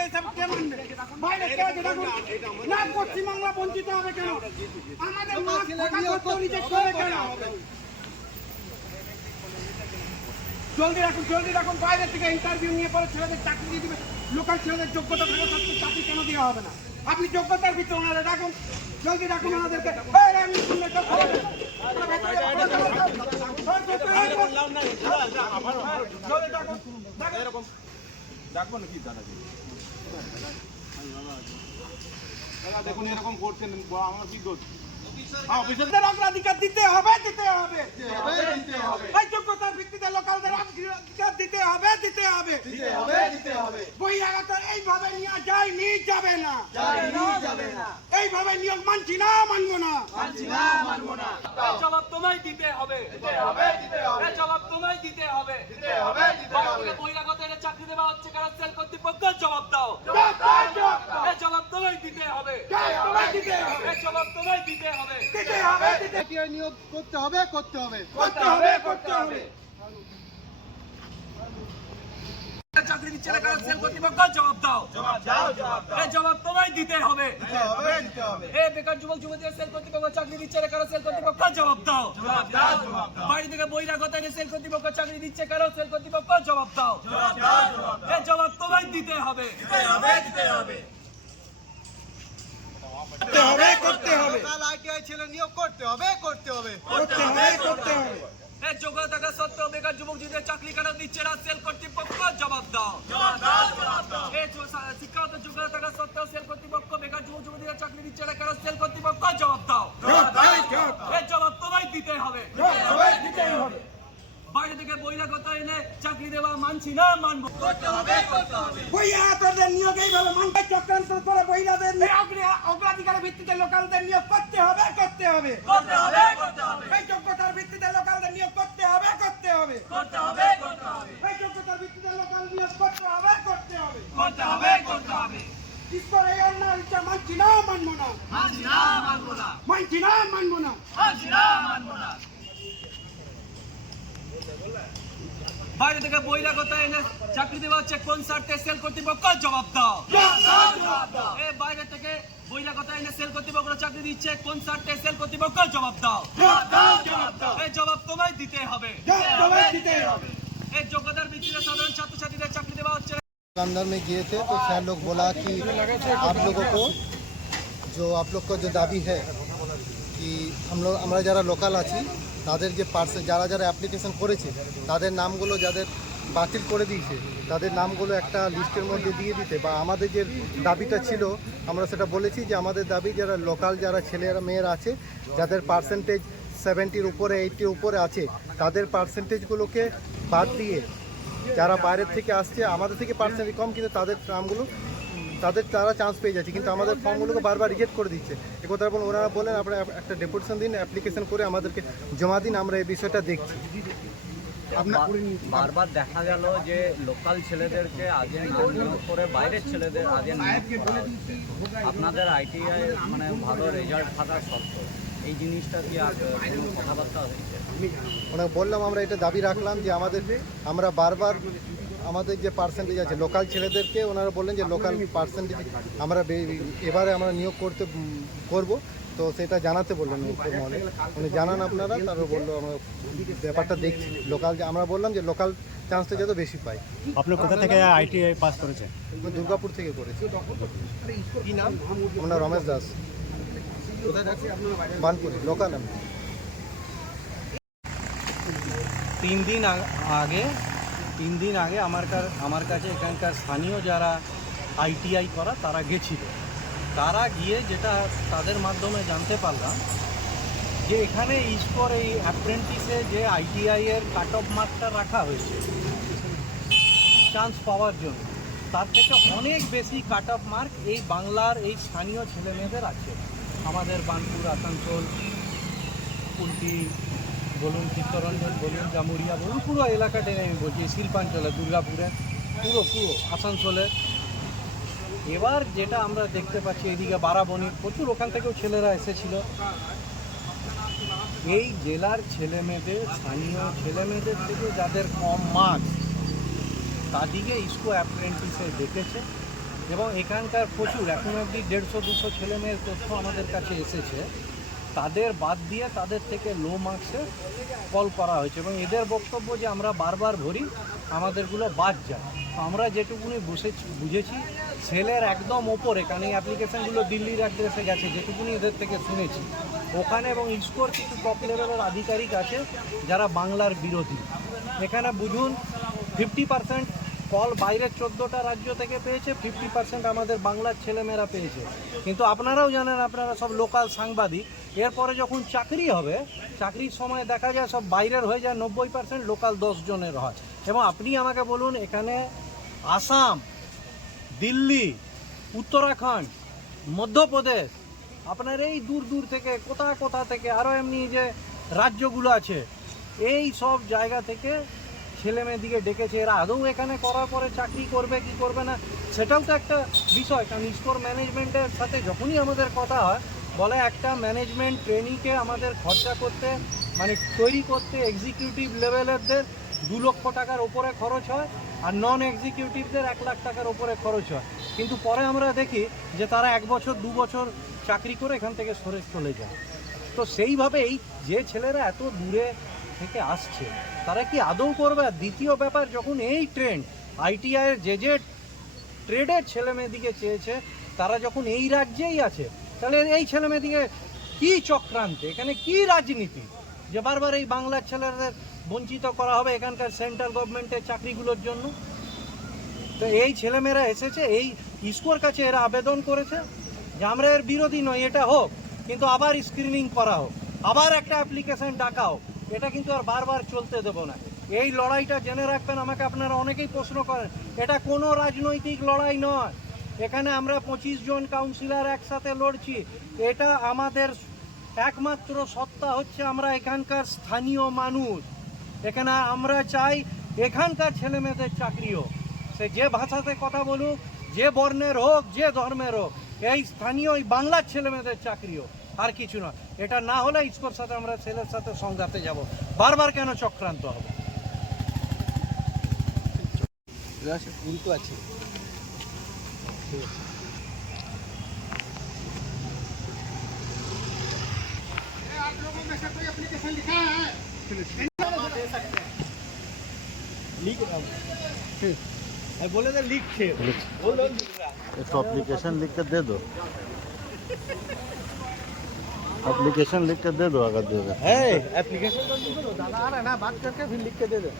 করে এসব কে মানবে? বাইরে কে আছে দেখুন না, পশ্চিমবাংলা বঞ্চিত হবে কেন? আমাদের মাছ রিজেক্ট করবে কেন? জলদি রাখুন, বাইরে থেকে ইন্টারভিউ নিয়ে পরে ছেলেদের চাকরি দিয়ে দিবে। লোকাল ছেলেদের যোগ্যতা থাকলে সত্যি চাকরি কেন দেওয়া হবে না? আপনি যোগ্যতার ভিতরে ওনারা রাখুন, জলদি রাখুন ওনাদেরকে। দেখুন এরকম করছেন, আমরা কি করছি? অফিসারদের অগ্রাধিকার দিতে হবে। যোগ্যতার ভিত্তিতে লোকালদের অগ্রাধিকার দিতে হবে। বহিরাগত এইভাবে নিয়ে যাবে না। এইভাবে নিয়োগ মানছি না, মানবো না। জবাব তোমায় দিতে হবে। জবাব তোমায় দিতে হবে। বহিরাগতের চাকরি দেওয়া হচ্ছে কারা? সেল কর্তৃপক্ষ জবাব দাও। জবাব তোমায় দিতে হবে। জবাব তোমায় দিতে হবে। নিয়োগ করতে হবে। চাকরি দিচ্ছে না কারা? সেল কর্তৃপক্ষ জবাব দাও। জবাব তোমায় দিতে হবে। বেকার যুবক যুবতীরা সেল কর্তৃপক্ষ চাকরি দিচ্ছে না কারা? সেল কর্তৃপক্ষ জবাব দাও। বাড়ি থেকে বহিরাগত সেল কর্তৃপক্ষ চাকরি দিচ্ছে কারা? সেল কর্তৃপক্ষ জবাব দাও। জবাব তোমায় দিতে হবে। ছেলে নিয়োগ করতে হবে। যোগ্যতা থাকা সত্ত্বেও বেকার যুবক যুবতীদের চাকরি কেন দিচ্ছে না? সেল কর্তৃপক্ষ জবাব দাও। শিক্ষাগত যোগ্যতা থাকা সত্ত্বেও সেল কর্তৃপক্ষ বেকার যুবক যুবতীদের চাকরি দিচ্ছে না কারণ সেল কর্তৃপক্ষ জবাব দাও। জবাব তোমায় দিতে হবে। বাইরে থেকে বহিরাগত এনে চাকরি দেওয়া মানছি না, মানবো। বহিরাগতদের নিয়োগ এইভাবে মানতে চক্রান্ত করে বহিরাদের অগ্রাধিকারের ভিত্তিতে লোকালদের নিয়োগ করতে হবে। এই যোগ্যতার ভিত্তিতে লোকালদের নিয়োগ করতে হবে। এই যোগ্যতার ভিত্তিতে লোকাল নিয়োগ করতে হবে। ঈশ্বর এই অন্যায় ইচ্ছা মানছি না, মানবো না। বাইরে থেকে বহিরাগত এনে চাকরি দেওয়া হচ্ছে কোন স্বার্থে? সেল কর্তৃপক্ষ জবাব দাও। বাইরে থেকে বহিরাগত এনে সেল কর্তৃপক্ষ চাকরি দিচ্ছে কোন স্বার্থে? সেল কর্তৃপক্ষ জবাব দাও। এই জবাব তোমায় দিতে হবে। এই যোগ্যতার ভিত্তিতে সাধারণ ছাত্রছাত্রীদের চাকরি দেওয়া হচ্ছে। अंदर में गए थे तो सर लोग बोला कि आप लोगों को जो दाबी है कि আমরা যারা লোকাল আছি তাদের যে পার্সেল যারা অ্যাপ্লিকেশন করেছে তাদের নামগুলো যাদের বাতিল করে দিয়েছে তাদের নামগুলো একটা লিস্টের মধ্যে দিয়ে দিতে, বা আমাদের যে দাবিটা ছিল আমরা সেটা বলেছি যে আমাদের দাবি যারা লোকাল যারা ছেলেরা মেয়েরা আছে যাদের পার্সেন্টেজ 70-র উপরে 80-র উপরে আছে তাদের পার্সেন্টেজগুলোকে বাদ দিয়ে যারা বাইরের থেকে আসছে আমাদের থেকে পার্সেন্টেজ কম কিন্তু তাদের নামগুলো তারা চান্স পেয়ে যাচ্ছে, কিন্তু আমাদের ফর্মগুলোকে বারবার রিজেক্ট করে দিচ্ছে। একথা বলেন ওনারা বলেন আপনারা একটা ডেপুটেশন দিন, অ্যাপ্লিকেশন করে আমাদেরকে জমা দিন, আমরা এই বিষয়টা দেখছি। বারবার দেখা গেল যে লোকাল ছেলেদেরকে আগে নিয়োগ করে বাইরের ছেলেদের আগে নিয়োগ করা হচ্ছে। আপনাদের আইটিআই মানে ভালো রেজাল্ট থাকা সত্ত্বেও এই জিনিসটা কি কথাবার্তা হয়েছে? ওনাকে বললাম আমরা এটা দাবি রাখলাম যে আমরা বারবার আমাদের যে পার্সেন্টেজ আছে লোকাল ছেলেদেরকে ওনারা বললেন যে লোকাল পার্সেন্টেজ আমরা এবারে আমরা নিয়োগ করব, তো সেটা জানাতে বললেন মহলে। উনি জানান আপনারা, তারপর বললো আমরা ব্যাপারটা দেখছি লোকাল, আমরা বললাম যে লোকাল চান্সটা যত বেশি পাই। আপনি কোথা থেকে আইটিআই পাস করেছেন? দুর্গাপুর থেকে করেছি। কি নাম? আপনার রমেশ দাস। কোথায় থাকছি আপনার? বানপুর লোকাল। আমি 3 দিন আগে আমার কাছে এখানকার স্থানীয় যারা আইটিআই করা তারা গেছিল, তারা গিয়ে যেটা তাদের মাধ্যমে জানতে পারলাম যে এখানে ইসকোর এই অ্যাপ্রেন্টিসে যে আইটিআইয়ের কাট অফ মার্কটা রাখা হয়েছে চান্স পাওয়ার জন্য, তার থেকে অনেক বেশি কাট অফ মার্ক এই বাংলার এই স্থানীয় ছেলেমেয়েদের আছে। আমাদের বানপুর, আসানসোল, কুলটি বলুন, চিত্তরঞ্জন বলুন, জামুরিয়া বলুন, পুরো এলাকাটাই আমি বলছি, শিল্পাঞ্চলে, দুর্গাপুরে, পুরো আসানসোলে। এবার যেটা আমরা দেখতে পাচ্ছি এদিকে বারাবণী প্রচুর, ওখান থেকেও ছেলেরা এসেছিল। এই জেলার ছেলেমেয়েদের, স্থানীয় ছেলেমেয়েদের থেকে যাদের কম মার্কস তাদিকে ইসকো অ্যাপ্রেন্টিসে ডেকেছে এবং এখানকার প্রচুর এখন অবধি 150-200 ছেলেমেয়ের তথ্য আমাদের কাছে এসেছে, তাদের বাদ দিয়ে তাদের থেকে লো মার্কসে কল করা হয়েছে এবং এদের বক্তব্য যে আমরা বারবার ভরি আমাদেরগুলো বাদ যায়। আমরা যেটুকুনি বুঝেছি সেলের একদম ওপরে, কারণ এই অ্যাপ্লিকেশানগুলো দিল্লির অ্যাড্রেসে গেছে যেটুকুনি এদের থেকে শুনেছি ওখানে, এবং ইসকোর কিছু টপ লেভেলের আধিকারিক আছে যারা বাংলার বিরোধী। এখানে বুঝুন 50% কল বাইরের 14টা রাজ্য থেকে পেয়েছে, 50% আমাদের বাংলার ছেলেমেয়েরা পেয়েছে। কিন্তু আপনারাও জানেন, আপনারা সব লোকাল সাংবাদিক, এরপরে যখন চাকরি হবে চাকরির সময় দেখা যায় সব বাইরের হয়ে যায় 90%, লোকাল 10 জনের হয়। এবং আপনি আমাকে বলুন এখানে আসাম, দিল্লি, উত্তরাখণ্ড, মধ্যপ্রদেশ, আপনার এই দূর দূর থেকে কোথা থেকে আরও এমনি যে রাজ্যগুলো আছে এই সব জায়গা থেকে ছেলে মেয়েদিকে ডেকেছে। এরা আদৌ এখানে করার পরে চাকরি করবে কি করবে না সেটাও তো একটা বিষয়। কারণ ইসকোর ম্যানেজমেন্টের সাথে যখনই আমাদের কথা হয় বলে একটা ম্যানেজমেন্ট ট্রেনিংকে আমাদের খরচা করতে মানে তৈরি করতে এক্সিকিউটিভ লেভেলেরদের 2 লক্ষ টাকার ওপরে খরচ হয় আর নন এক্সিকিউটিভদের 1 লাখ টাকার ওপরে খরচ হয়। কিন্তু পরে আমরা দেখি যে তারা 1 বছর 2 বছর চাকরি করে এখান থেকে সরে চলে যায়। তো সেইভাবে এই যে ছেলেরা এত দূরে থেকে আসছে তারা কি আদৌ করবে? আর দ্বিতীয় ব্যাপার, যখন এই ট্রেন্ড আইটিআইয়ের যে ট্রেডের ছেলে মেয়েদিকে চেয়েছে তারা যখন এই রাজ্যেই আছে, তাহলে এই ছেলে মেয়েদিকে কী চক্রান্তে, এখানে কি রাজনীতি যে বারবার এই বাংলার ছেলেদের বঞ্চিত করা হবে এখানকার সেন্ট্রাল গভর্নমেন্টের চাকরিগুলোর জন্য? তো এই ছেলেমেয়েরা এসেছে, এই ইসকোর কাছে এরা আবেদন করেছে যে আমরা এর বিরোধী নই, এটা হোক, কিন্তু আবার স্ক্রিনিং করা হোক, আবার একটা অ্যাপ্লিকেশন ডাকা হোক। এটা কিন্তু আর বারবার চলতে দেবো না। এই লড়াইটা জেনে রাখবেন, আমাকে আপনারা অনেকেই প্রশ্ন করেন, এটা কোনো রাজনৈতিক লড়াই নয়। এখানে আমরা 25 জন কাউন্সিলর একসাথে লড়ছি। এটা আমাদের একমাত্র সত্তা হচ্ছে আমরা এখানকার স্থানীয় মানুষ। এখানে আমরা চাই এখানকার ছেলেমেয়েদের চাকরি হোক, সে যে ভাষাতে কথা বলুক, যে বর্ণের হোক, যে ধর্মের হোক, এই স্থানীয় এই বাংলার ছেলেমেয়েদের চাকরি হোক, আর কিছু নয়। এটা না হলে ইসকোর সাথে আমরা ছেলের সাথে সংঘাতে যাব। বারবার কেন চক্রান্ত হবে? উল্টো আছে। आप लोगों में से कोई एप्लीकेशन लिखा है? बोले तो लिख के एक एप्लीकेशन लिख के दे दो, एप्लीकेशन लिख के दे दो अगर दे दो। है एप्लीकेशन तो लिख दो, दादा आ रहा है ना, बात करके फिर लिख के दे दो।